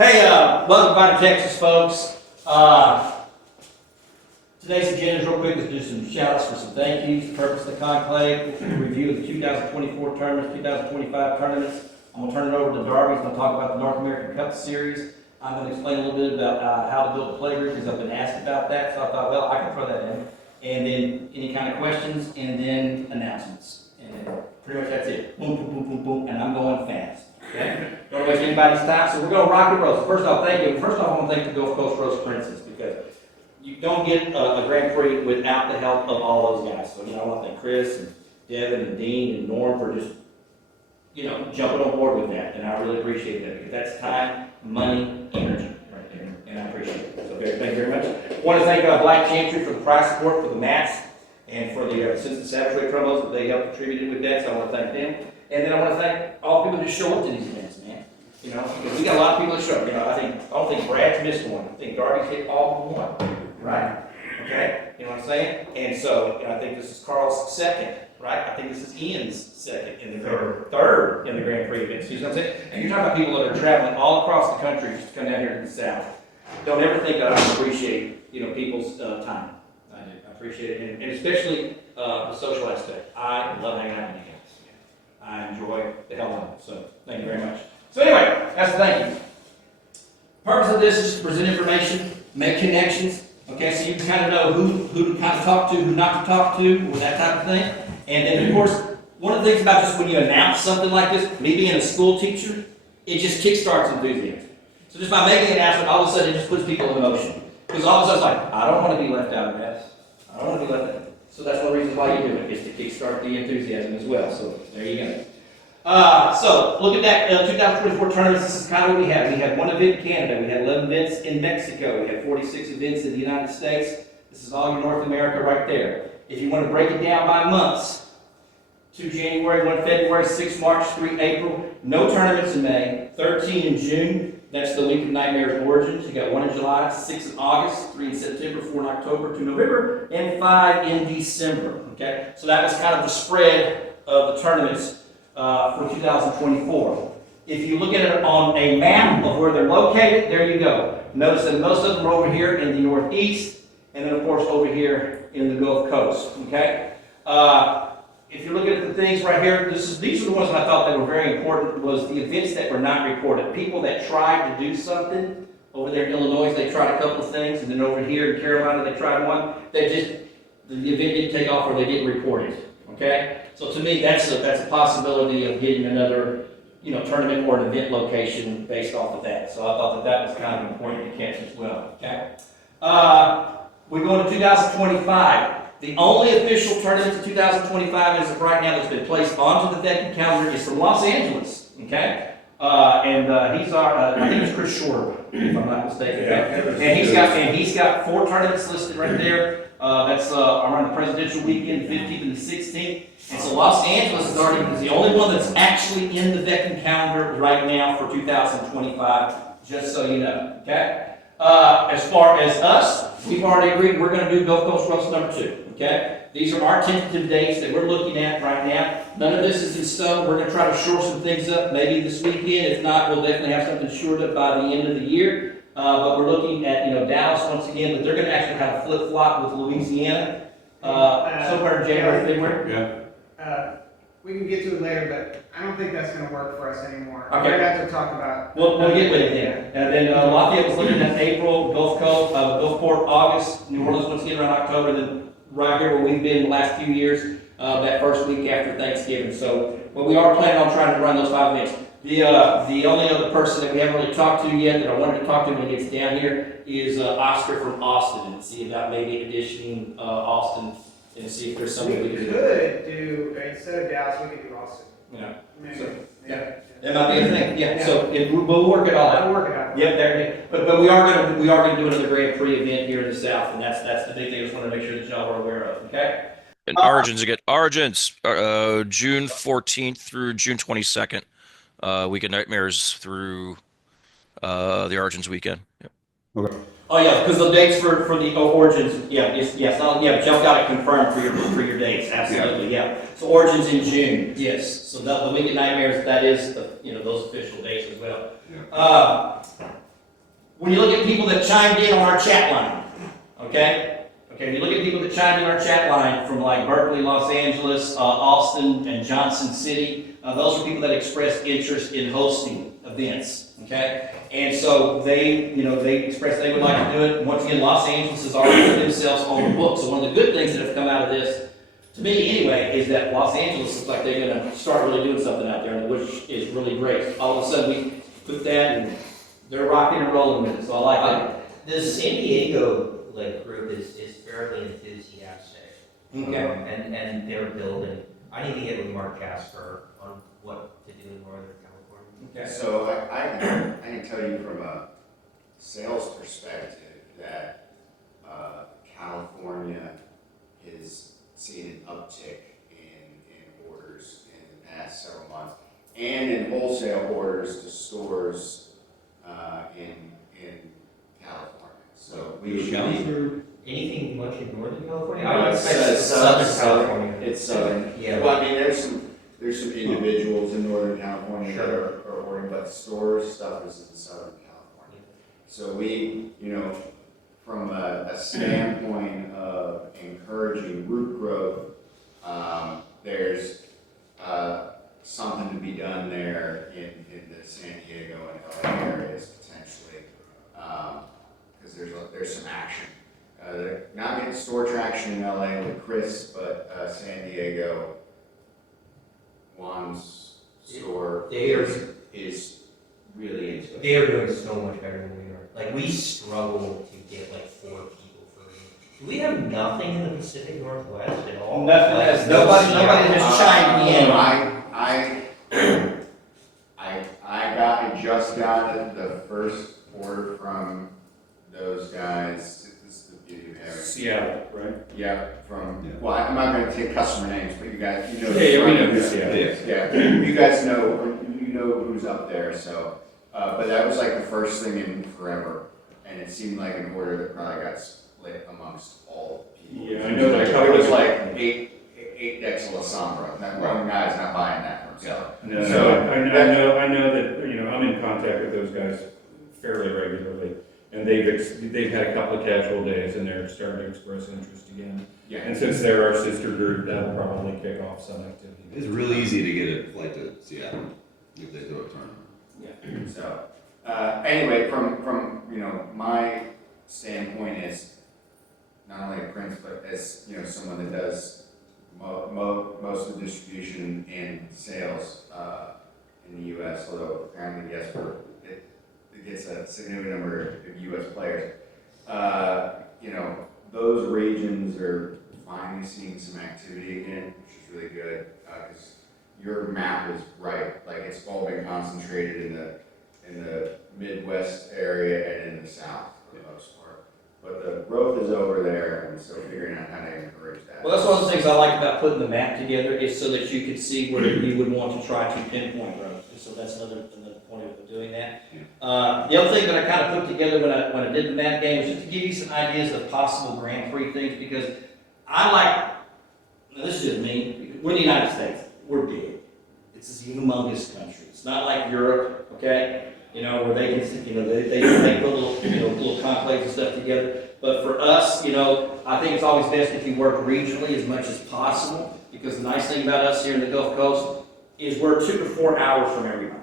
Hey, welcome back to Texas, folks. Today's agenda is real quick. Let's do some shout-outs for some thank yous. Purpose of the Conclave, review of the 2024 tournaments, 2025 tournaments. I'm going to turn it over to Darby. He's going to talk about the North American Cup Series. I'm going to explain a little bit about how to build a playgroup because I've been asked about that. So I thought, well, I can throw that in. And then any kind of questions, and then announcements. And then pretty much that's it. Boom, boom, boom, boom, boom. And I'm going fast. Okay? Don't waste anybody's time. So we're going to rock and roll. So first off, thank you. First off, I want to thank the Gulf Coast Roast Princess because you don't get a Grand Prix without the help of all those guys. So, I want to thank Chris and Devin and Dean and Norm for just, jumping on board with that. And I really appreciate that because that's time, money, energy right there. And I appreciate it. So, thank you very much. I want to thank Black Chantry for the prize support for the mats and for the Simpson Savage Way promos that they helped contributed with that. So I want to thank them. And then I want to thank all the people who show up to these events, man. Because we got a lot of people that show up. I don't think Brad's missed one. I think Darby's hit all but one. Right? Okay? You know what I'm saying? And so, I think this is Carl's second, right? I think this is Ian's second in the third in the Grand Prix event. See what I'm saying? And you're talking about people that are traveling all across the country just to come down here to the South. Don't ever think that I don't appreciate, people's time. I do. I appreciate it. And especially the social aspect. I love hanging out with you guys. I enjoy the hell out of it. So, thank you very much. So anyway, that's the thank you. Purpose of this is to present information, make connections. Okay, so you can kind of know who to kind of talk to, who not to talk to, or that type of thing. And then, of course, one of the things about just when you announce something like this, me being a school teacher, it just kickstarts enthusiasm. So just by making an announcement, all of a sudden it just puts people in motion. Because all of a sudden it's like, I don't want to be left out of this. I don't want to be left out. So that's one of the reasons why you do it, is to kickstart the enthusiasm as well. So there you go. So look at that 2024 tournaments. This is kind of what we had. We had one event in Canada. We had 11 events in Mexico. We had 46 events in the United States. This is all your North America right there. If you want to break it down by months, 2 January, 1 February, 6 March, 3 April. No tournaments in May. 13 in June. That's the week of Nightmare's Origins. You got 1 in July, 6 in August, 3 in September, 4 in October, 2 in November, and 5 in December. Okay, so that was kind of the spread of the tournaments for 2024. If you look at it on a map of where they're located, there you go. Notice that most of them are over here in the Northeast, and then of course over here in the Gulf Coast. Okay. If you're looking at the things right here, these are the ones that I thought that were very important. Was the events that were not recorded. People that tried to do something over there in Illinois, they tried a couple of things, and then over here in Carolina, they tried one. The event didn't take off, or they didn't record it. Okay. So to me, that's a possibility of getting another, tournament or an event location based off of that. So I thought that was kind of important to catch as well. Okay. We're going to 2025. The only official tournament in 2025 as of right now that's been placed onto the decade calendar is from Los Angeles. Okay. And he's our, I think it's Chris Shorter, if I'm not mistaken. Yeah, and he's got 4 tournaments listed right there. That's around the presidential weekend, the 15th and the 16th. And so Los Angeles is the only one that's actually in the Veckan calendar right now for 2025, just so you know. Okay? As far as us, we've already agreed we're going to do Gulf Coast Roast number 2. Okay? These are our tentative dates that we're looking at right now. None of this is in stone. We're going to try to shore some things up maybe this weekend. If not, we'll definitely have something shored up by the end of the year. But we're looking at Dallas once again, but they're going to actually have a flip-flop with Louisiana somewhere in January, February. Yeah. We can get to it later, but I don't think that's going to work for us anymore. Okay. We're going to have to talk about. We'll get with it then. And then Lafayette was looking at April, Gulfport, August, New Orleans once again around October, then right here where we've been the last few years, that first week after Thanksgiving. So, but we are planning on trying to run those 5 events. The only other person that we haven't really talked to yet that I wanted to talk to when he gets down here is Oscar from Austin, and see about maybe auditioning Austin and see if there's something we could do. Instead of Dallas, we could do Austin. Yeah. Maybe. So, Yeah. that might be a thing. Yeah. So we'll work it all out. I'll work it out. Yep, there. But we are gonna do another Grand Prix event here in the South, and that's the big thing. I just want to make sure that y'all are aware of. Okay. And Origins June 14th through June 22nd. Week of Nightmares through the Origins weekend. Yep. Okay. Oh yeah, because the dates for the Origins, but y'all got it confirmed for your dates, absolutely, yeah. So Origins in June, yes. So the Week of Nightmares, that is those official dates as well. when you look at people that chimed in on our chat line, okay? Okay, if you look at people that chimed in our chat line from like Berkeley, Los Angeles, Austin, and Johnson City, those are people that expressed interest in hosting events, okay? And so they, they expressed they would like to do it. Once again, Los Angeles has already put themselves on the book. So one of the good things that have come out of this, to me anyway, is that Los Angeles looks like they're going to start really doing something out there, which is really great. All of a sudden we put that and they're rocking and rolling with it. So I like it. The San Diego group is fairly enthusiastic. Okay. And they're building. I need to get with Mark Casper on what to do in Northern California. Okay. So I can tell you from a sales perspective that California has seen an uptick in orders in the past several months, and in wholesale orders to stores in California. So we should Anything much in Northern California? No, I would it's, expect Southern California. It's southern. Yeah. Well, I mean, there's some individuals in Northern California that are ordering, but stores stuff is in Southern California. So we, from a standpoint of encouraging root growth, there's something to be done there in the San Diego and LA areas potentially, because there's some action. They're not getting store traction in LA with Chris, but San Diego, Juan's store is really into it. They are doing so much better than we are. Like, we struggle to get 4 people for a. Do we have nothing in the Pacific Northwest at all? Nothing has, nobody has chimed in. I just got the first order from those guys. This is the beauty of having Seattle, right? Yeah, well, I'm not going to take customer names, but you guys, Yeah, we know who Seattle is. Yeah, you guys know who's up there. So, but that was the first thing in forever, and it seemed like an order that probably got split amongst all people. Yeah, I know that. It was eight decks of La Sombra. That one guy's not buying that for himself. No, So, I know that, I'm in contact with those guys fairly regularly, and they've had a couple of casual days, and they're starting to express interest again. Yeah. And since they're our sister group, that'll probably kick off some activity. It's really easy to get a flight to Seattle if they do a tournament. Yeah. So, anyway, from my standpoint is not only a prince, but as someone that does most of the distribution and sales in the U.S. Although apparently it gets a significant number of U.S. players. Those regions are finally seeing some activity again, which is really good because your map is right. It's all been concentrated in the Midwest area and in the South for the most part. But the growth is over there, and so figuring out how to encourage that. Well, that's one of the things I like about putting the map together is so that you can see where you would want to try to pinpoint growth. So that's another point of doing that. The other thing that I kind of put together when I did the map game was just to give you some ideas of possible Grand Prix things because now this is just me, we're in the United States, we're big. It's a humongous country. It's not like Europe, okay? Where they can, they put little conclaves and stuff together. But for us, I think it's always best if you work regionally as much as possible because the nice thing about us here in the Gulf Coast is we're 2 to 4 hours from everybody.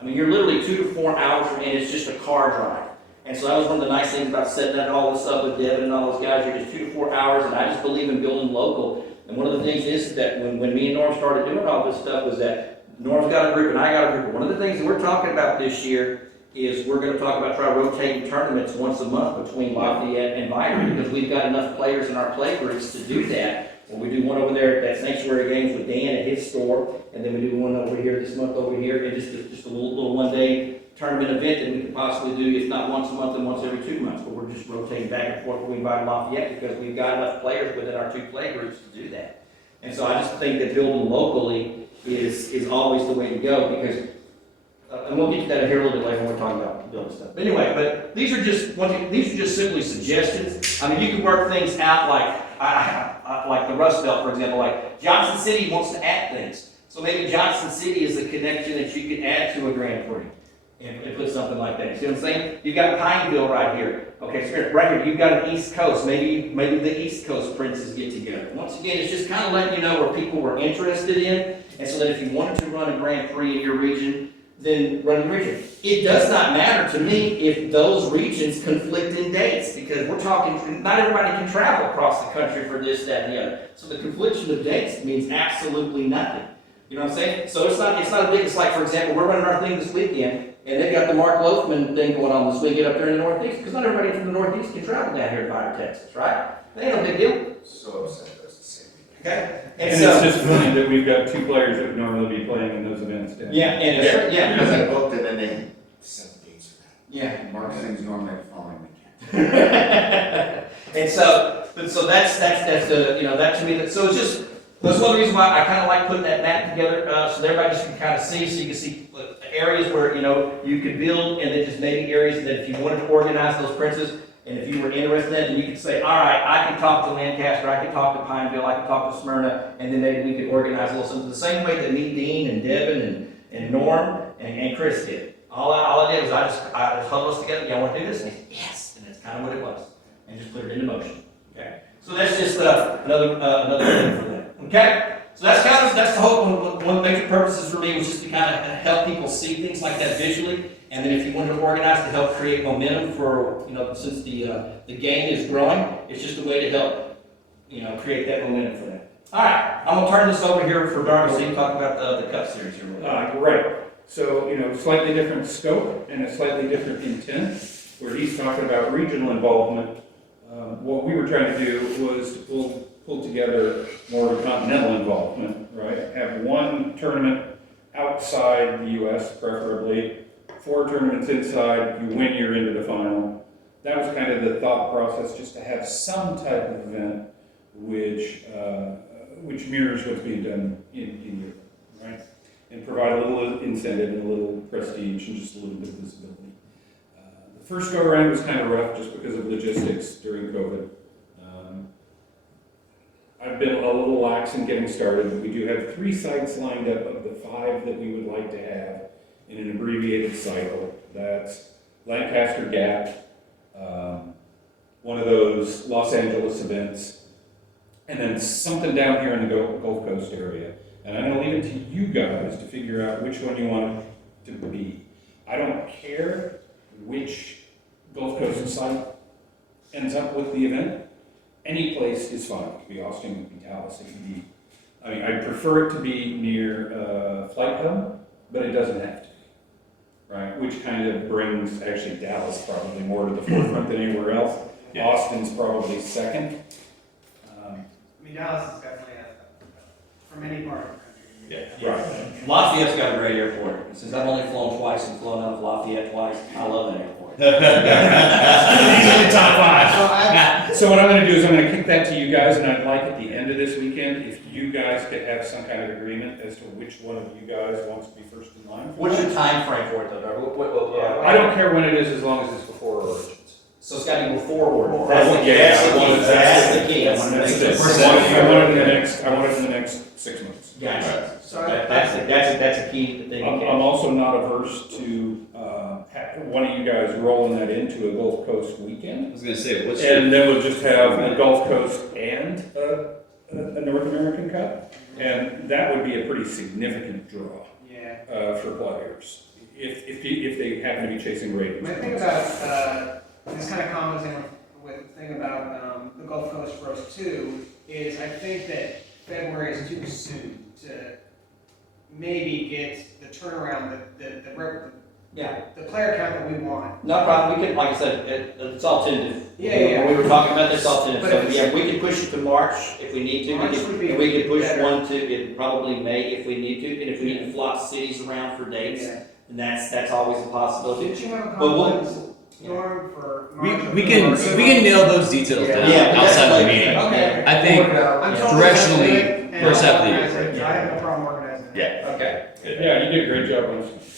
I mean, you're literally 2 to 4 hours from, and it's just a car drive. And so that was one of the nice things about setting that all this up with Devin and all those guys. You're just 2 to 4 hours, and I just believe in building local. And one of the things is that when me and Norm started doing all this stuff was that Norm's got a group and I got a group. One of the things that we're talking about this year is we're going to talk about try rotating tournaments once a month between Lafayette and Vidor because we've got enough players in our play groups to do that. Well, we do one over there at Sanctuary Games with Dan at his store, and then we do one over here this month over here, and just a little one-day tournament event that we could possibly do, if not once a month and once every 2 months. But we're just rotating back and forth between Vidor and Lafayette because we've got enough players within our 2 play groups to do that. And so I just think that building locally is always the way to go because, and we'll get to that here a little bit later when we're talking about building stuff. But anyway, but these are just simply suggestions. I mean, you can work things out like the Rust Belt, for example, like Johnson City wants to add things. So maybe Johnson City is a connection that you can add to a Grand Prix. and put something like that. You see what I'm saying? You've got Pineville right here. Okay, so right here, you've got an East Coast. Maybe the East Coast princes get together. Once again, it's just kind of letting you know where people were interested in, and so that if you wanted to run a Grand Prix in your region, then run the region. It does not matter to me if those regions conflict in dates, because we're talking, not everybody can travel across the country for this, that, and the other. So the confliction of dates means absolutely nothing. You know what I'm saying? So it's not a big, it's like, for example, we're running our thing this weekend, and they've got the Mark Loafman thing going on this weekend up there in the Northeast, because not everybody from the Northeast can travel down here to Vidor, Texas, right? That ain't no big deal. So upset that's the same. Okay? And it's just funny that we've got two players that would normally be playing in those events. Dan. Yeah, and it's, yeah. Because I booked it and they set the dates for that. Yeah. Mark's things normally following the calendar. And so that's the, you know, that to me, so it's just, that's one of the reasons why I kind of like putting that map together, so that everybody just can kind of see, so you can see areas where, you know, you could build, and then just maybe areas that if you wanted to organize those princes, and if you were interested in it, then you could say, all right, I can talk to Lancaster, I can talk to Pineville, I can talk to Smyrna, and then maybe we could organize a little something the same way that me, Dean, and Devin, and Norm, and Chris did. All I did was I just huddled us together, y'all want to do this? And he said, yes, and that's kind of what it was, and just put it into motion. Okay, so that's just another thing for that. Okay, so that's the whole one of the major purposes for me was just to kind of help people see things like that visually, and then if you wanted to organize to help create momentum for, you know, since the game is growing, it's just a way to help, you know, create that momentum for that. All right, I'm gonna turn this over here for Darby so you can talk about the Cup Series here. Right. So, you know, slightly different scope and a slightly different intent, where he's talking about regional involvement. What we were trying to do was to pull together more of a continental involvement, right? Have one tournament outside the U.S., preferably, 4 tournaments inside, you win, you're into the final. That was kind of the thought process, just to have some type of event which mirrors what's being done in Europe, right? And provide a little incentive and a little prestige and just a little bit of visibility. The first go around was kind of rough just because of logistics during COVID. I've been a little lax in getting started. We do have 3 sites lined up of the 5 that we would like to have in an abbreviated cycle. That's Lancaster Gap, one of those Los Angeles events, and then something down here in the Gulf Coast area. And I'm gonna leave it to you guys to figure out which one you want it to be. I don't care which Gulf Coast site ends up with the event. Any place is fine. It could be Austin, it could be Dallas, it could be, I mean, I prefer it to be near Flight Hub, but it doesn't have to be, right? Which kind of brings actually Dallas probably more to the forefront than anywhere else. Yeah. Austin's probably second. I mean, Dallas is definitely from any part of the country. Yeah. Right. Lafayette's got a great airport. Since I've only flown twice and flown out of Lafayette twice, I love that airport. Top 5. So I, So what I'm gonna do is I'm gonna kick that to you guys, and I'd like at the end of this weekend, if you guys could have some kind of agreement as to which one of you guys wants to be first in line. What's your time frame for it though, Darby? I don't care when it is, as long as it's before Origins. So it's gotta go forward. That's That's the key. I want it in the next 6 months. Gotcha. so That's a key thing. I'm also not averse to, have one of you guys rolling that into a Gulf Coast I weekend. was gonna say, what's And then we'll just have a Gulf Coast and a North American Cup. And that would be a pretty significant draw yeah. for players, if they happen to be chasing ratings. My thing about, this kind of combos in with the thing about the Gulf Coast Roast 2 is I think that February is too soon to maybe get the turnaround, the player count that we want. No problem, we can, like I said, it's all tentative. Yeah. When we were talking about this, all tentative, But so yeah, we can push it to March if we need to. March would be We could push better. one to probably May if we need to, and if we need to flop cities around for dates, Yeah. then that's always a possibility. Did you have a But we'll- conflict, Norm, for March? We can nail those details down Yeah, outside of the that's meeting. Okay. I think I'm Yeah. totally directionally, good, and first half of the I'll year. organize it. I have no problem organizing it. Yeah. Okay. Yeah, you did a great job on this.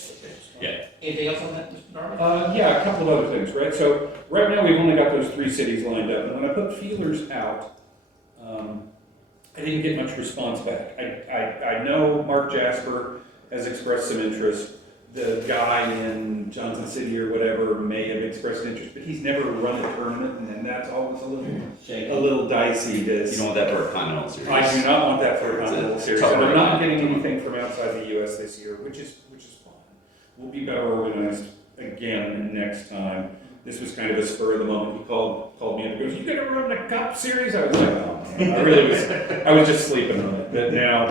Anything else on that, Mr. Darby? Yeah, a couple of other things, right? So right now we've only got those 3 cities lined up, and when I put feelers out, I didn't get much response back. I know Mark Jasper has expressed some interest, the guy in Johnson City or whatever may have expressed interest, but he's never run a tournament, and that's always a little dicey to. You don't want that for a continental series. I do not want that for a continental series, tough and I'm right not now. getting anything from outside the US this year, which is fine. We'll be better organized again next time. This was kind of a spur of the moment. He called me and goes, "You gonna run the Cup Series?" I was like, "Oh man, I was just sleeping on it." But now,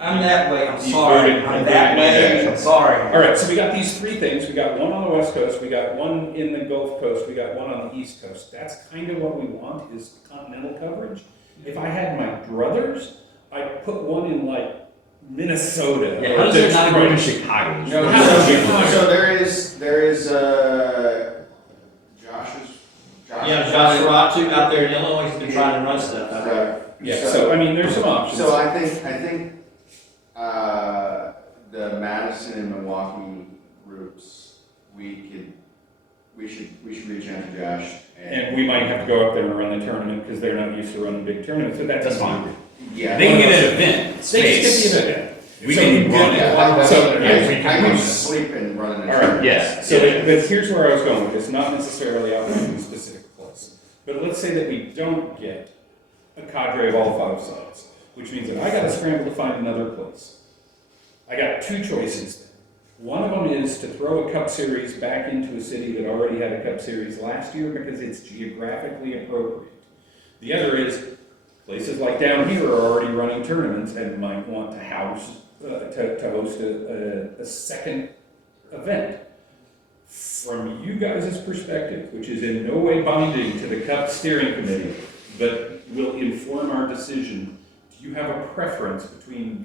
I'm that way, I'm You sorry, voted- I'm you that voted way, yes. I'm sorry. All right, so we got these three things. We got one on the West Coast, we got one in the Gulf Coast, we got one on the East Coast. That's kind of what we want is continental coverage. If I had my druthers, I'd put one in like Minnesota. Yeah, or how does it not go to Detroit. Chicago. No, So there is Josh's. Yeah, Josh Ratu out there in Illinois has been trying to run stuff out there. Yeah, so I mean, there's some options. So I think the Madison and Milwaukee groups, we should reach out to Josh And we might have to go up there and run the tournament because they're not used to running big tournaments, but that's fine. Yeah. They can get an event. They Space. just get the event. We So can run it. Yeah, So, I yeah, can sleep and run it. All right, Yeah. So but here's where I was going with this, not necessarily out in a specific place. But let's say that we don't get a cadre of all 5 sides, which means that I gotta scramble to find another place. I got 2 choices then. One of them is to throw a Cup Series back into a city that already had a Cup Series last year because it's geographically appropriate. The other is places like down here are already running tournaments and might want to house, to host a second event. From you guys' perspective, which is in no way binding to the Cup Steering Committee, but will inform our decision, do you have a preference between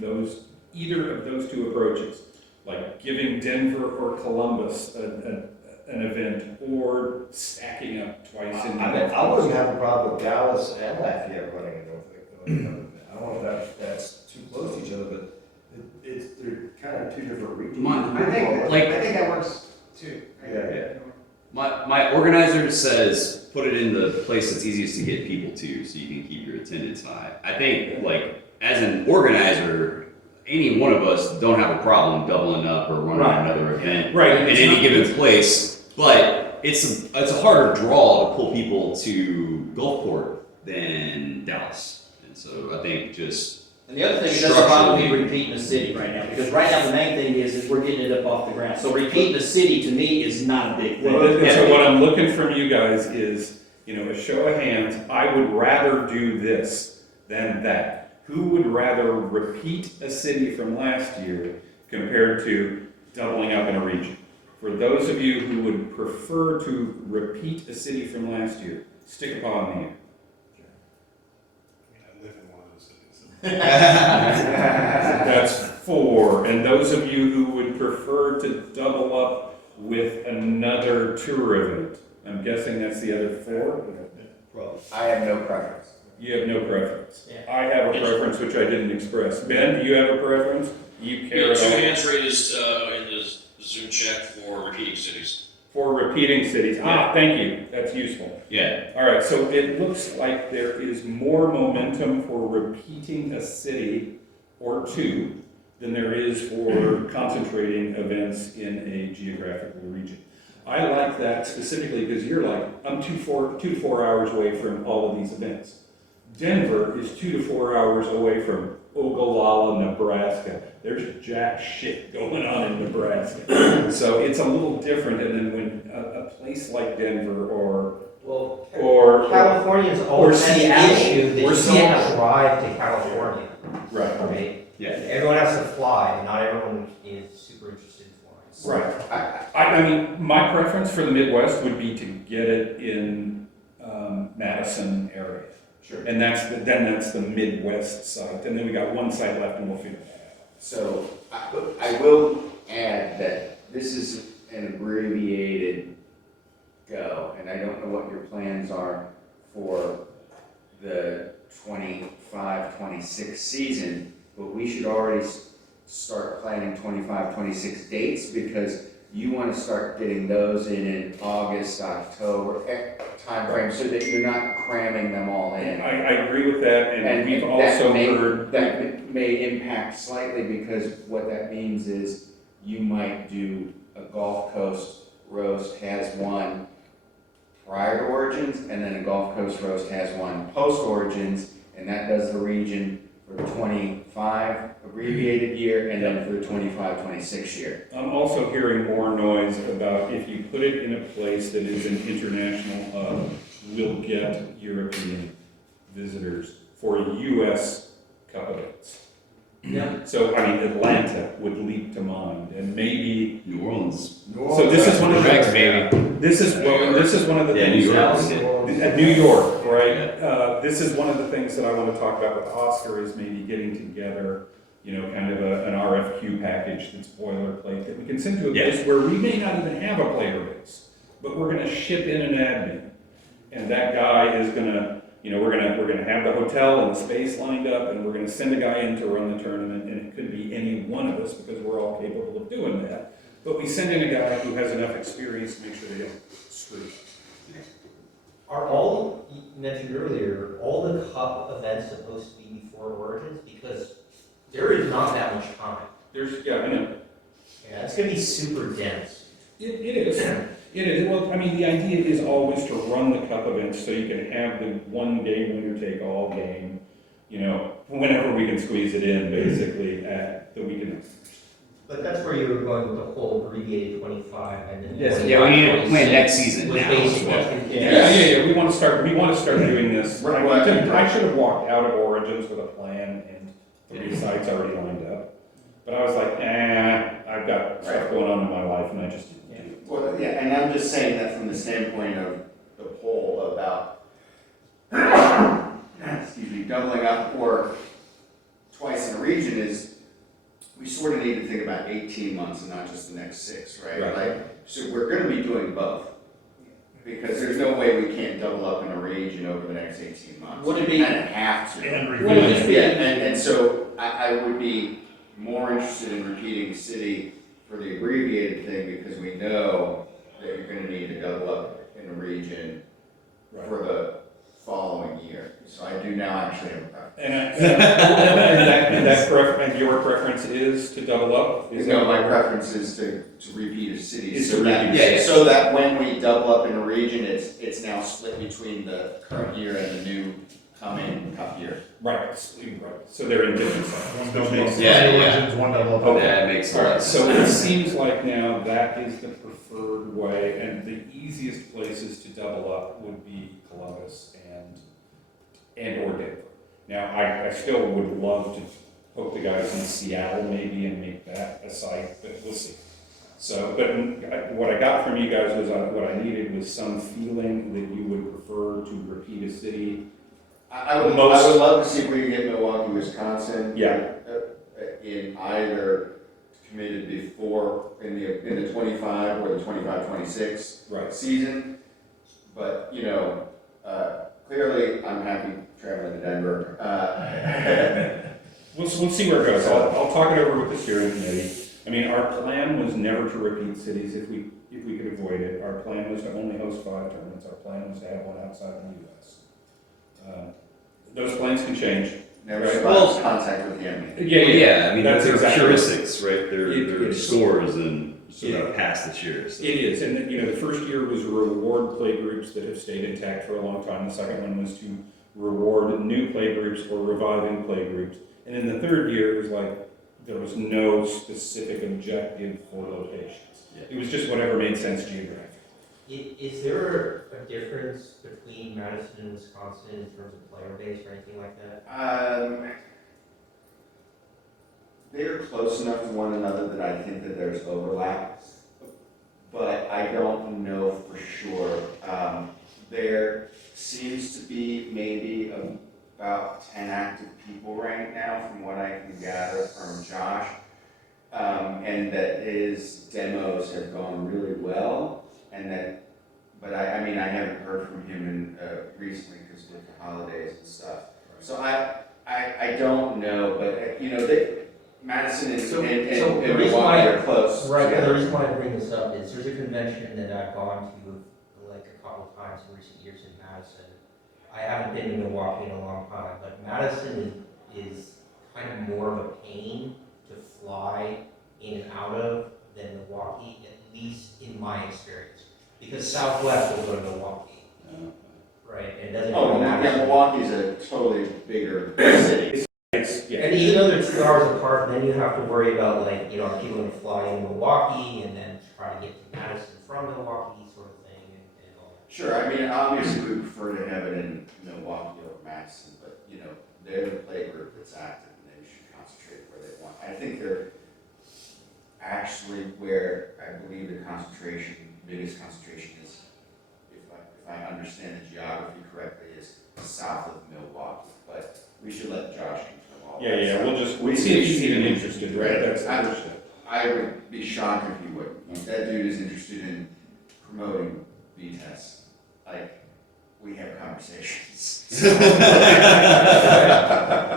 either of those 2 approaches? Like giving Denver or Columbus an event, or stacking up twice in I wouldn't have a problem with Dallas and Lafayette running in North Dakota. I don't know if that's too close to each other, but they're kind of 2 different regions. I think that works too. Yeah. My organizer says put it in the place that's easiest to get people to, so you can keep your attendance high. I think, like, as an organizer, any one of us don't have a problem doubling up or running another event Right. in any given place, but it's a harder draw to pull people to Gulfport than Dallas, and so I think just. And the other thing is that's probably repeating the city right now, because right now the main thing is we're getting it up off the ground. So repeating the city to me is not a big thing. Well, so what I'm looking from you guys is, a show of hands. I would rather do this than that. Who would rather repeat a city from last year compared to doubling up in a region? For those of you who would prefer to repeat a city from last year, stick a paw in the air. I live in one of those cities. That's 4. And those of you who would prefer to double up with another tour event, I'm guessing that's the other 4? I have no preference. You have no preference. Yeah. I have a preference which I didn't express. Ben, do you have a preference? You care at 2 all? hands raised in the Zoom chat for repeating cities. For repeating cities. Thank you. That's useful. Yeah. All right, so it looks like there is more momentum for repeating a city or 2 than there is for concentrating events in a geographical region. I like that specifically because you're like, I'm 2 to 4 hours away from all of these events. Denver is 2 to 4 hours away from Ogallala, Nebraska. There's jack shit going on in Nebraska. So it's a little different, and then when a place like Denver or California's or always had the Seattle, issue that or you Seattle. don't drive to California, right, right? Yeah. Everyone has to fly, and not everyone is super interested in flying. right. I mean, my preference for the Midwest would be to get it in Madison area. Sure. And that's the Midwest site, and then we got 1 site left, and we'll figure that out. So I will add that this is an abbreviated go, and I don't know what your plans are for the 25-26 season, but we should already start planning 25-26 dates because you want to start getting those in August, October timeframe so that you're not cramming them all in. I agree with that, and we've also heard. That may impact slightly because what that means is you might do a Gulf Coast roast has one prior to Origins, and then a Gulf Coast roast has one post Origins, and that does the region for the 25 abbreviated year, and then for the 25-26 year. I'm also hearing more noise about if you put it in a place that is an international hub, we'll get European visitors for US cup events. Yeah. So, I mean, Atlanta would leap to mind, and maybe, New Orleans. so this is one of the, Correct, baby. this is one of the Yeah, things. New York. At New York, right? This is one of the things that I want to talk about with Oscar is maybe getting together, you know, kind of an RFQ package that's boilerplate that we can send to a place where we may not even have a player base, but we're going to ship in an admin, and that guy is going to, you know, we're gonna have the hotel and the space lined up, and we're going to send a guy in to run the tournament, and it could be any one of us because we're all capable of doing that. But we send in a guy who has enough experience to make sure they don't screw it. Are all, you mentioned earlier, all the cup events supposed to be before Origins? Because there is not that much time. There's, yeah, I know. Yeah, it's gonna be super dense. It is. It is. Well, I mean, the idea is always to run the cup events so you can have the one game winner take all game, you know, whenever we can squeeze it in, basically, at the weekend. But that's where you were going with the whole abbreviated 25 and then. Yeah, we need to plan next season Was now. basically- Yeah. We want to start doing this. Right. I should have walked out of Origins with a plan and 3 sites already lined up. But I was like, I've got stuff going on in my life, and I just didn't do it. Well, yeah, and I'm just saying that from the standpoint of the poll about, excuse me, doubling up or twice in a region is, we sort of need to think about 18 months and not just the next 6, right? Right. Like, so we're gonna be doing both. Because there's no way we can't double up in a region over the next 18 months. Would it be- We kind of have to. Would it just be- Yeah, and so I would be more interested in repeating city for the abbreviated thing because we know that you're gonna need to double up in a region Right. for the following year. So I do now actually have a preference. And your preference is to double up? Is No, that my right? preference is to repeat a city, Is so to that, repeat a city. so that when we double up in a region, it's now split between the current year and the new coming cup year. Right. So they're in different sites. Yeah. One double up. Okay. That makes All right, sense. so it seems like now that is the preferred way, and the easiest places to double up would be Columbus and or Denver. Now, I still would love to hook the guys in Seattle maybe and make that a site, but we'll see. So, but what I got from you guys was what I needed was some feeling that you would prefer to repeat a city. I would love to see if we can get Milwaukee, Wisconsin. Yeah. In either committed before, in the 25 or the 25-26 Right. season. But, you know, clearly I'm happy traveling to Denver. We'll see where it goes. I'll talk it over with the steering committee. I mean, our plan was never to repeat cities if we could avoid it. Our plan was to only host 5 tournaments. Our plan was to have one outside the U.S. Those plans can change. Never Right. survived contact with the enemy. Yeah, I mean, That's they're exactly heuristics, right? They're It- scores and sort Yeah. of pass the cheers. It is, and you know, the first year was reward play groups that have stayed intact for a long time. The second one was to reward new play groups or reviving play groups. And in the third year, it was like, there was no specific objective for locations. It was just whatever made sense geographically. Is there a difference between Madison and Wisconsin in terms of player base or anything like that? They're close enough to one another that I think that there's overlap, but I don't know for sure. There seems to be maybe about 10 active people right now, from what I can gather from Josh, and that his demos have gone really well, and that, but I mean, I haven't heard from him recently because with the holidays and stuff. So I don't know, but you know, Madison and So the and reason why- Milwaukee are close. Right, together. the reason why I bring this up is there's a convention that I've gone to like a couple of times in recent years in Madison. I haven't been to Milwaukee in a long time, but Madison is kind of more of a pain to fly in and out of Southwest will go to Milwaukee, right? It doesn't Oh, even yeah, matter. Milwaukee's a totally bigger city. It's, yeah. And even though they're 2 hours apart, then you have to worry about like, you know, are people gonna fly in Milwaukee and then try to get to Madison from Milwaukee sort of thing and all that. Sure, I mean, obviously we prefer to have it in Milwaukee or Madison, but, you know, they're the play group that's active and they should concentrate where they want. I think they're actually where I believe the biggest concentration is, if I understand the geography correctly, is south of Milwaukee, but we should let Josh confirm all that. Yeah, we'll see if he's even interested, right? That's the first step. I would be shocked if he wouldn't. That dude is interested in promoting VTES. Like, we have conversations.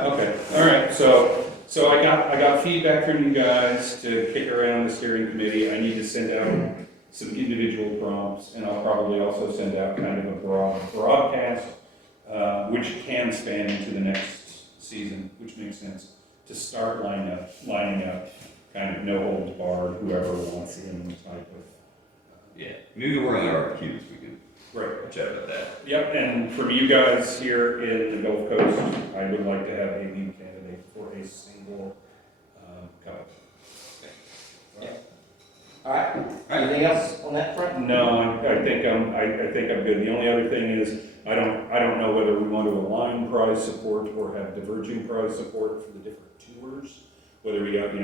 Okay, all right, so I got feedback from you guys to kick around the steering committee. I need to send out some individual prompts, and I'll probably also send out kind of a broadcast, which can span into the next season, which makes sense, to start lining up, kind of no holds barred, whoever wants in type of. Yeah, maybe we're on our RFQs, we can Right. chat about that. Yep, and from you guys here in the Gulf Coast, I would like to have a lead candidate for a single company. All right, anything else on that front? No, I think I'm good. The only other thing is, I don't know whether we want to align prize support or have diverging prize support for the different tours. Whether we have,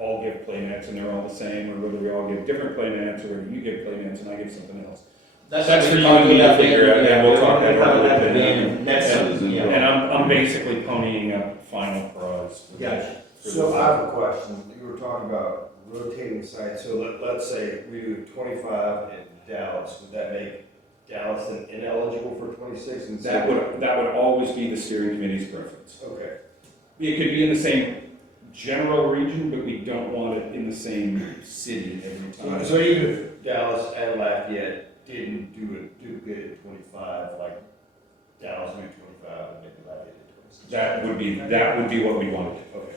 all give play mats and they're all the same, or whether we all give different play mats, or whether you give play mats and I give something else. That's what for we're you talking and me to about figure out, then. and we'll talk We're about talking about it that then. then. That's, Yeah. yeah. And I'm basically ponying up final prize. for Gotcha. for So the- I have a question. You were talking about rotating sites. So let's say we do 25 in Dallas. Would that make Dallas then ineligible for 26? And That would always be the steering committee's preference. Okay. It could be in the same general region, but we don't want it in the same city every time. So even if Dallas and Lafayette didn't do a duplicated 25, like Dallas did 25 and maybe Lafayette did 26. That would be what we wanted. Okay.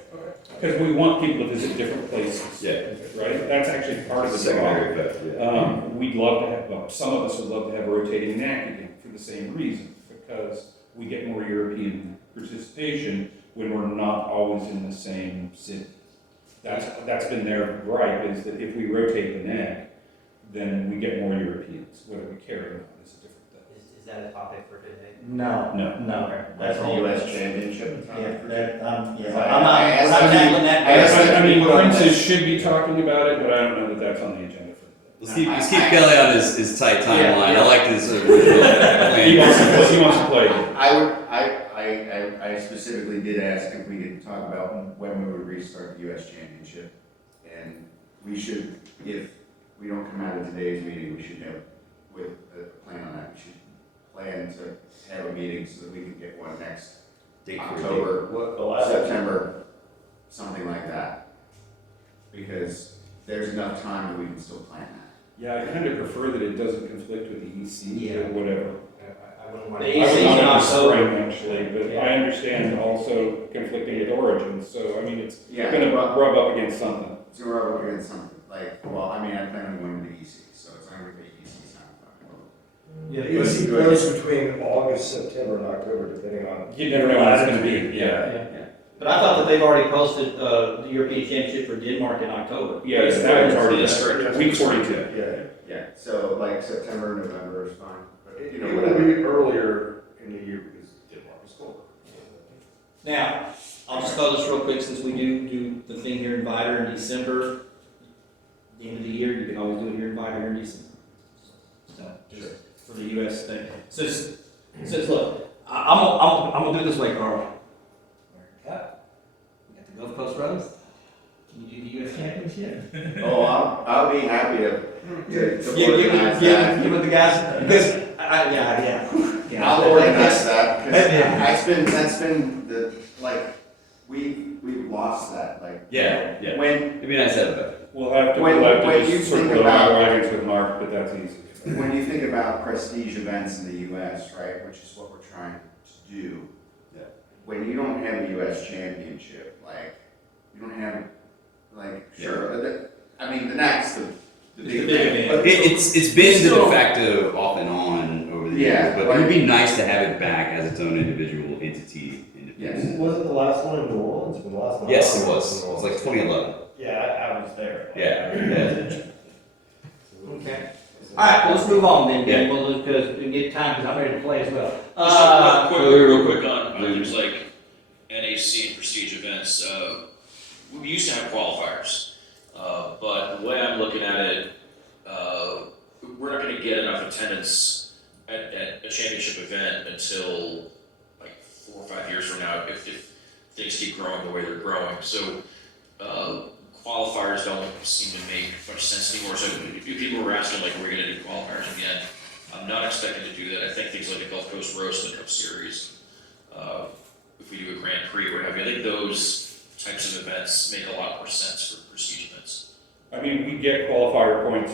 Because we want people to visit different places. Yeah. Right? That's actually part of the Secondary draw. effect, yeah. We'd love to have, well, some of us would love to have a rotating NAC again for the same reason, because we get more European participation when we're not always in the same city. That's been their gripe, is that if we rotate the NAC, then we get more Europeans, whether we care or not is a different thing. Is that a topic for today? No, No. that's the all. US championship. Yeah, that, I'm not, we're I not asked tackling that. I mean, Put on Prince's this. should be talking about it, but I don't know that that's on the agenda for today. Let's keep Kelly on his tight timeline. Yeah. I like this original He plan. wants to play. I specifically did ask if we could talk about when we would restart the US championship. And we should, if we don't come out of today's meeting, we should have, with a plan on that, we should plan to have a meeting so that we can get one next Date for a date. October, What the last September, something like that. Because there's enough time that we can still plan that. Yeah, I kind of prefer that it doesn't conflict with the EC, Yeah. but whatever. I wouldn't want The to. I would EC 's want in it to October. spring, actually, but I understand also conflicting with Origins, so I mean, it's Yeah. gonna rub up against something. So we're up against something, well, I mean, I plan on going to the EC, so it's not gonna be EC time. Yeah, The EC goes between August, September, and October, depending on. You never know when it's gonna be, yeah. Yeah. But I thought that they've already posted, the European Championship for Denmark in October. Yeah, that one's already, That's week 42. Yeah. Yeah, so like September, November is fine, but It you know, will whatever. be earlier in the year because Denmark is colder. Now, I'll just throw this real quick, since we do the thing here in Vidor in December, the end of the year, you can always do it here in Vidor in December. So, just for the US thing. Since look, I'm gonna do it this way, Carl. We got the Gulf Coast Rose. Can you do the US Championship? Oh, I'll be happy to Give organize that. it the guys, because, yeah. I'll organize that, because Yeah. that's been the, like, we've lost that, like. Yeah, yeah. When, It'd be nice to have that. We'll have to When you just circle think the about- wagons with Mark, but that's easy. when you think about prestige events in the US, right, which is what we're trying to do. Yeah. When you don't have a US championship, like, you don't have, like, sure, I mean, the NAC's the The It's the big big event. It's been the de facto off and on over the Yeah, years, but it would be nice to have it back as its own individual entity. Yes. Was it the last one in New Orleans? The last one? Yes, it was. It was like 2011. Yeah, I was there. Yeah. Okay. All right, well, let's move on then, Dan, well, because we get time, because I'm ready to play as well. Real quick on things like NAC and prestige events. We used to have qualifiers, but the way I'm looking at it, we're not going to get enough attendance at a championship event until like 4 or 5 years from now if things keep growing the way they're growing. So qualifiers don't seem to make much sense anymore. So if people were asking like, are we going to do qualifiers again? I'm not expecting to do that. I think things like the Gulf Coast Roast and the Cup Series, if we do a Grand Prix or what have you, I think those types of events make a lot more sense for prestige events. I mean, we get qualifier points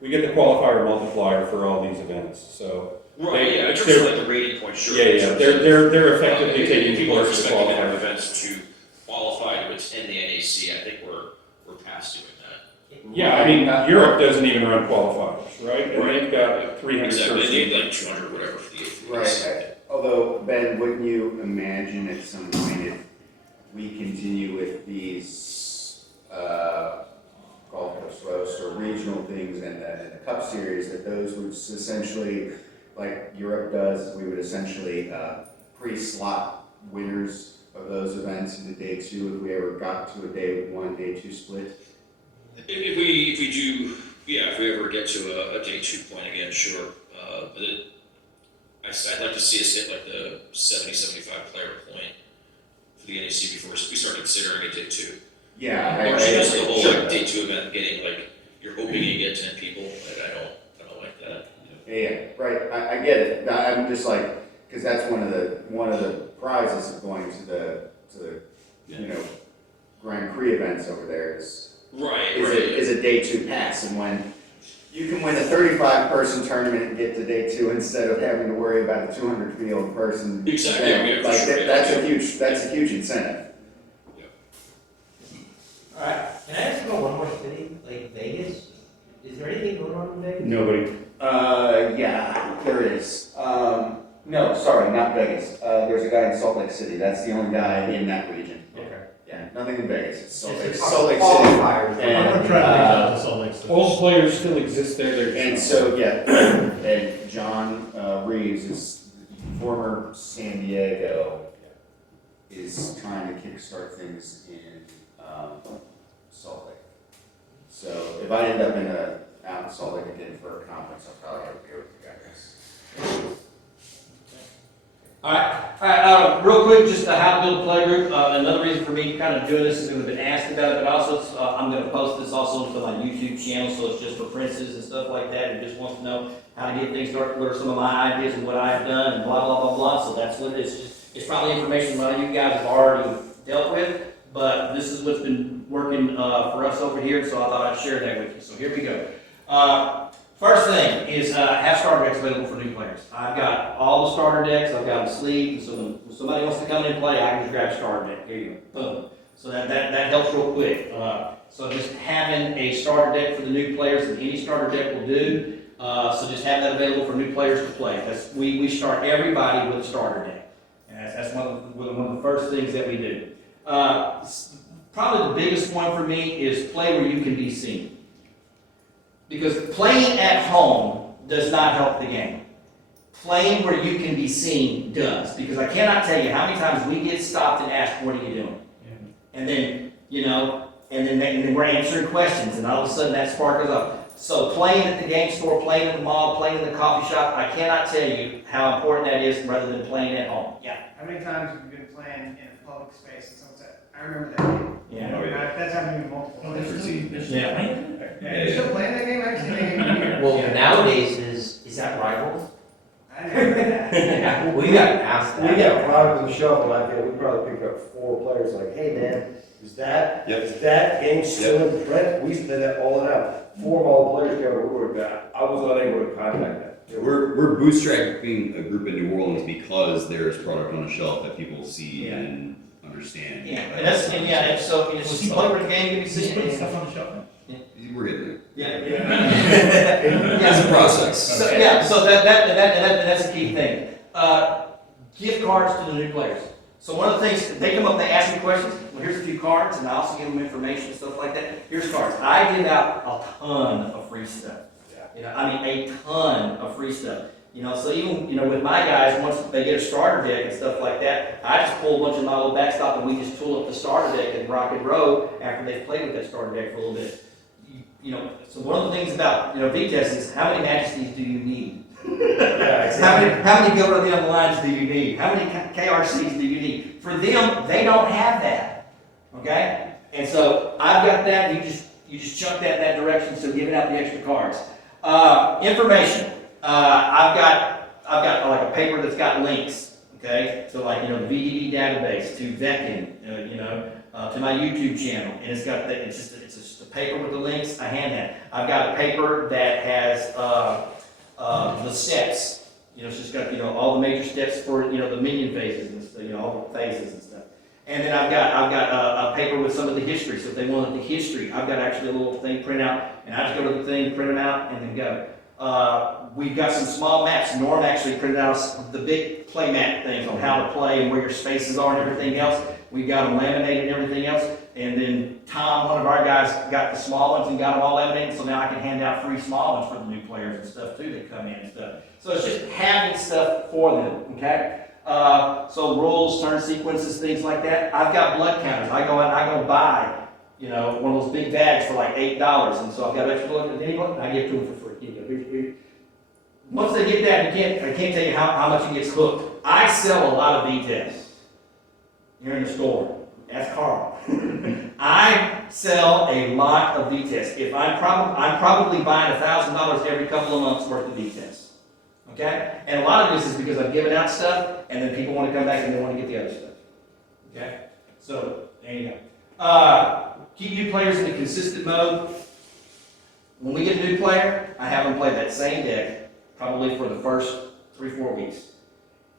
we get the qualifier multiplier for all these events, so. Right, yeah, in terms of like the rating points, sure. Yeah, they're effectively taking people are place for expecting their qualifiers. events to qualify to attend the NAC. I think we're past doing that. Yeah, I mean, Europe doesn't even run qualifiers, right? And Right. they've got 300 Exactly, they need person. like 200 whatever for the eighth. Right, although, Ben, wouldn't you imagine at some point if we continue with these, Gulf Coast Roast or regional things and the Cup Series, that those would essentially, like Europe does, we would essentially, pre-slot winners of those events into day two if we ever got to a day one, day two split? If we do, yeah, if we ever get to a day 2 point again, sure. But I'd like to see us hit like the 70-75 player point for the NAC before we start considering a day 2. Yeah, Or just the whole sure. like day 2 event getting like, you're hoping you get 10 people, like I don't like that. Yeah, right, I get it, I'm just like, because that's one of the prizes of going to the you know, Grand Prix events over there is Right, is a day two pass, and when you can win a 35-person tournament and get to day two instead of having to worry about a 200 field person. Exactly, event, yeah, for like sure, yeah. that's a huge incentive. All right. Can I ask about one more city, like Vegas? Is there anything going on in Vegas? Nobody. Yeah, there is. No, sorry, not Vegas. There's a guy in Salt Lake City. That's the only guy in that region. Okay. Yeah, nothing in Vegas. It's Salt Lake, It's Salt Lake City. qualifiers. And, All players still exist there. They're and so, yeah, and John Reeves is former San Diego, is trying to kickstart things in Salt Lake. So if I end up out in Salt Lake again for a conference, I'll probably have to go with you guys. All right, real quick, just how to build a play group. Another reason for me kind of doing this is we've been asked about it, but also it's, I'm going to post this also to my YouTube channel, so it's just for princes and stuff like that, who just wants to know how to get things started, what are some of my ideas and what I've done, and blah, blah, blah, blah. So that's what it is. It's probably information a lot of you guys have already dealt with, but this is what's been working for us over here, so I thought I'd share that with you. So here we go. First thing is have starter decks available for new players. I've got all the starter decks, I've got them sleeved, so when somebody wants to come in and play, I can just grab a starter deck. Here you go, boom. So that helps real quick. So just having a starter deck for the new players, and any starter deck will do. So just have that available for new players to play. We start everybody with a starter deck. And that's one of the first things that we do. Probably the biggest one for me is play where you can be seen. Because playing at home does not help the game. Playing where you can be seen does. Because I cannot tell you how many times we get stopped and asked, what are you doing? And then, and then we're answering questions, and all of a sudden that spark goes up. So playing at the game store, playing at the mall, playing in the coffee shop, I cannot tell you how important that is rather than playing at home. Yeah. How many times have you been playing in a public space and someone said, I remember that game? Yeah. Oh, yeah. That's happened to me multiple times. Yeah. Yeah, you're still playing that game? I haven't seen that game in years. Well, nowadays is that rivals? I didn't know that. We got asked that. We got product on the shelf, and I think we probably picked up 4 players, like, hey man, is that game still in print? We used to play that all the time. 4 mall players came over, I was unable to contact them. We're bootstrapping a group in New Orleans because there's product on the shelf that people see Yeah. and understand. Yeah, and so if you play where the game can be seen. Just put stuff on the shelf. We're getting Yeah. there. It's a process. So, yeah, so that's the key thing. Gift cards to the new players. So one of the things, they come up, they ask me questions, well, here's a few cards, and I also give them information and stuff like that. Here's cards. I give out a ton of free stuff. You know, I mean, a ton of free stuff. You know, so even, you know, with my guys, once they get a starter deck and stuff like that, I just pull a bunch of my little backstop and we just tool up the starter deck and rock and roll after they've played with that starter deck for a little bit. You know, so one of the things about, you know, VTES is how many majesties do you need? How many go to the lines do you need? How many KRCs do you need? For them, they don't have that. Okay? And so I've got that, and you just chuck that in that direction, so giving out the extra cards. Information. I've got like a paper that's got links, okay? So like, you know, the VDB database to Veckin, you know, to my YouTube channel, and it's got it's just a paper with the links. I hand that. I've got a paper that has the steps. You know, it's just got, you know, all the major steps for, you know, the minion phases and stuff, you know, all the phases and stuff. And then I've got a paper with some of the history. So if they wanted the history, I've got actually a little thing print out, and I just go to the thing, print them out, and then go. We've got some small maps. Norm actually printed out the big play map things on how to play and where your spaces are and everything else. We've got them laminated and everything else. And then Tom, one of our guys, got the small ones and got them all laminated, so now I can hand out free small ones for the new players and stuff too that come in and stuff. So it's just having stuff for them, okay? So rules, turn sequences, things like that. I've got blood counters. I go buy, you know, one of those big bags for like $8, and so I've got extra blood, and anyone, I give to them for free. You know, here. Once they get that, I can't tell you how much it gets hooked. I sell a lot of VTES. You're in the store. Ask Carl. I sell a lot of VTES. If I'm probably buying $1,000 every couple of months worth of VTES. Okay? And a lot of this is because I've given out stuff, and then people want to come back and they want to get the other stuff. Okay? So, there you go. Keep new players in a consistent mode. When we get a new player, I have them play that same deck, probably for the first 3-4 weeks.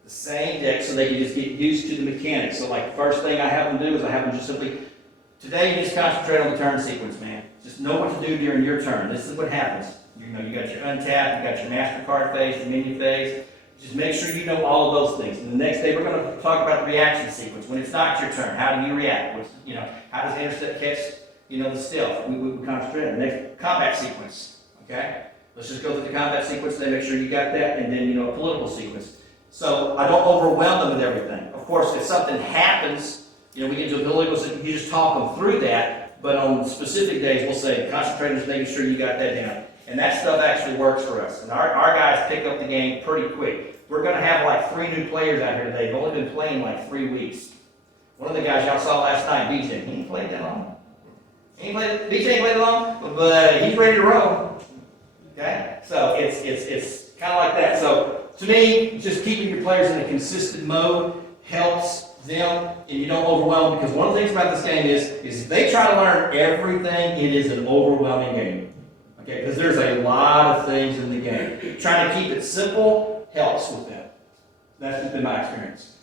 The same deck, so they can just get used to the mechanics. So like the first thing I have them do is I have them just simply, today you just concentrate on the turn sequence, man. Just know what to do during your turn. This is what happens. You know, you got your untap, you got your master card phase, your minion phase. Just make sure you know all of those things. And the next day we're going to talk about the reaction sequence. When it's not your turn, how do you react? What's, you know, how does intercept catch, you know, the stealth? We concentrate on the next combat sequence. Okay? Let's just go through the combat sequence, then make sure you got that, and then, you know, a political sequence. So I don't overwhelm them with everything. Of course, if something happens, you know, we get to a political sequence, you just talk them through that, but on specific days, we'll say, concentrate on making sure you got that down. And that stuff actually works for us. And our guys pick up the game pretty quick. We're going to have like 3 new players out here today. They've only been playing like 3 weeks. One of the guys y'all saw last night, BJ, he ain't played that long. BJ ain't played that long, but he's ready to roll. Okay? So it's kind of like that. So to me, just keeping your players in a consistent mode helps them, and you don't overwhelm them, because one of the things about this game is if they try to learn everything, it is an overwhelming game. Okay, because there's a lot of things in the game. Trying to keep it simple helps with that. That's just been my experience.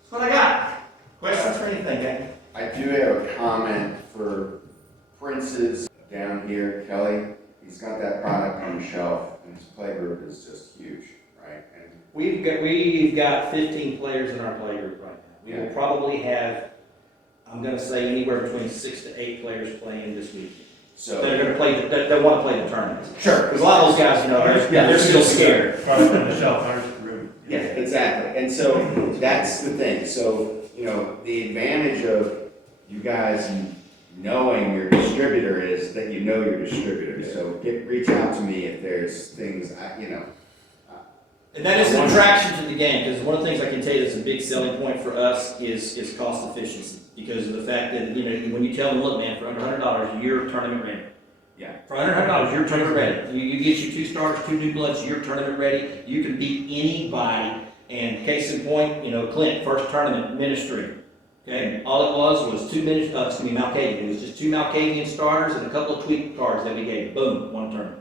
That's what I got. Questions or anything, gang? I do have a comment for Prince's down here, Kelly. He's got that product on the shelf, and his play group is just huge, right? And We've got 15 players in our play group right now. We will probably have, I'm going to say, anywhere between 6 to 8 players playing this week. so They're going to play. They want to play the tournaments. sure, Because a lot of those guys, you know, they're still scared. Product on the shelf, ours is rude. yeah, exactly. And so that's the thing. So, you know, the advantage of you guys knowing your distributor is that you know your distributor. So reach out to me if there's things, you know. And that is an attraction to the game, because one of the things I can tell you that's a big selling point for us is cost efficiency. Because of the fact that, you know, when you tell them, look, man, for under $100, you're tournament ready. Yeah. For under $100, you're tournament ready. You get your 2 starters, 2 new bloods, you're tournament ready. You can beat anybody. And case in point, you know, Clint, first tournament, ministry. Okay, all it was 2 Malkavian. It was just 2 Malkavian starters and a couple of tweak cards that we gave. Boom, 1 tournament.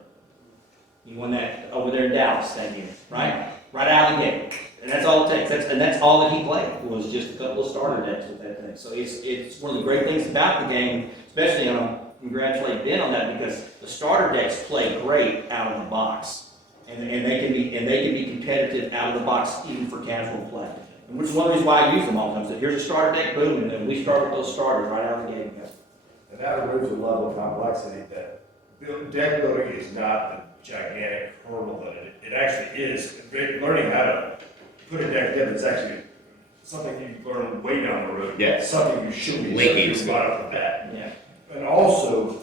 He won that over there in Dallas that year, right? Right out of the gate. And that's all it takes. That's all that he played, was just a couple of starter decks with that thing. So it's one of the great things about the game, especially on congratulate Ben on that because the starter decks play great out of the box. And they can be competitive out of the box even for casual play. And which is one reason why I use them all the time. So here's a starter deck, boom, and then we start with those starters right out of the gate. And that removes a level of complexity that deck building is not the gigantic hurdle that it actually is. Learning how to put a deck together is actually something you learn way down the road. Yeah. Something you should be Linking doing skill. right off the bat. Yeah. And also,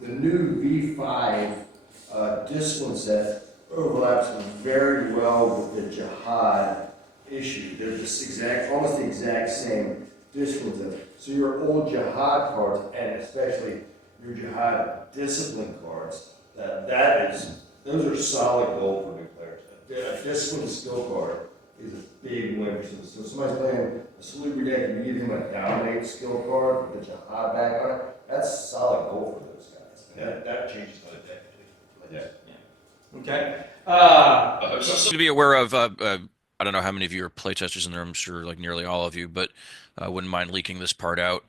the new V5 discipline set overlaps very well with the jihad issue. They're almost the exact same discipline set. So your old jihad cards, and especially your jihad discipline cards, those are solid gold for new players. A discipline skill card is a big win for some. So if somebody's playing a Salubri deck and you give him a dominate skill card with the jihad back on it, that's solid gold for those guys. And that changes how the deck plays. Okay. To be aware of, I don't know how many of you are playtesters in there. I'm sure like nearly all of you, but I wouldn't mind leaking this part out.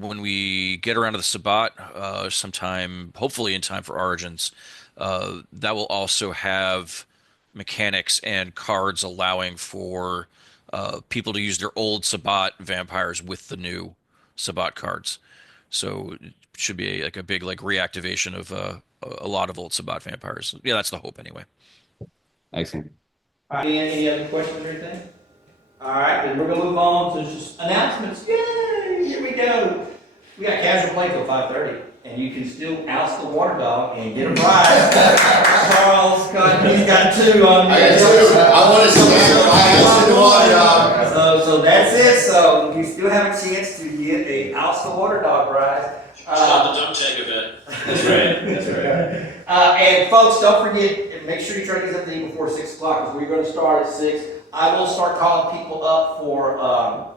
When we get around to the Sabbat, sometime, hopefully in time for Origins, that will also have mechanics and cards allowing for people to use their old Sabbat vampires with the new Sabbat cards. So it should be a big reactivation of a lot of old Sabbat vampires. Yeah, that's the hope anyway. Excellent. All right, any other questions or anything? All right, then we're gonna move on to just announcements. Yay! Here we go. We got casual play till 5:30, and you can still oust the water dog and get a prize. Charles he's got 2 on I got 2. I want to stand my ass in the water dog. So that's it. So you still have a chance to get a oust the water dog prize. Stop the dump tank event. That's right. That's right. And folks, don't forget, make sure you try to get something before 6 o'clock because we're going to start at 6. I will start calling people up for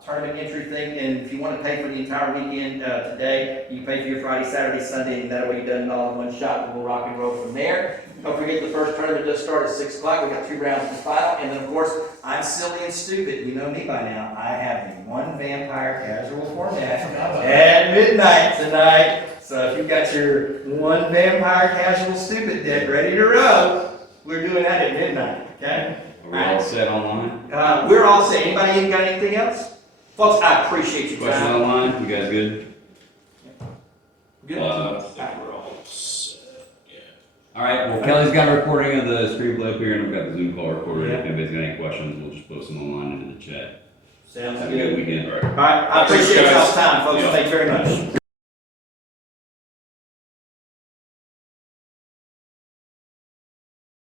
tournament entry thing, and if you want to pay for the entire weekend today, you pay for your Friday, Saturday, Sunday, and that way you've done it all in one shot, and we'll rock and roll from there. Don't forget the first tournament does start at 6 o'clock. We got 2 rounds to the final, and then of course, I'm silly and stupid. You know me by now. I have the one vampire casual format at midnight tonight. So if you've got your one vampire casual stupid deck ready to roll, we're doing that at midnight, okay? Are we all set online? We're all set. Anybody got anything else? Folks, I appreciate you. Question online? You guys good? Good. I think we're all set. Yeah. All right. Well, Kelly's got a recording of the screenplay up here, and we've got the Zoom call recorded. Yeah. If anybody's got any questions, we'll just post them online into the chat. Sounds Have a good good. weekend. All right. I appreciate y'all's time, folks. Thank you very much.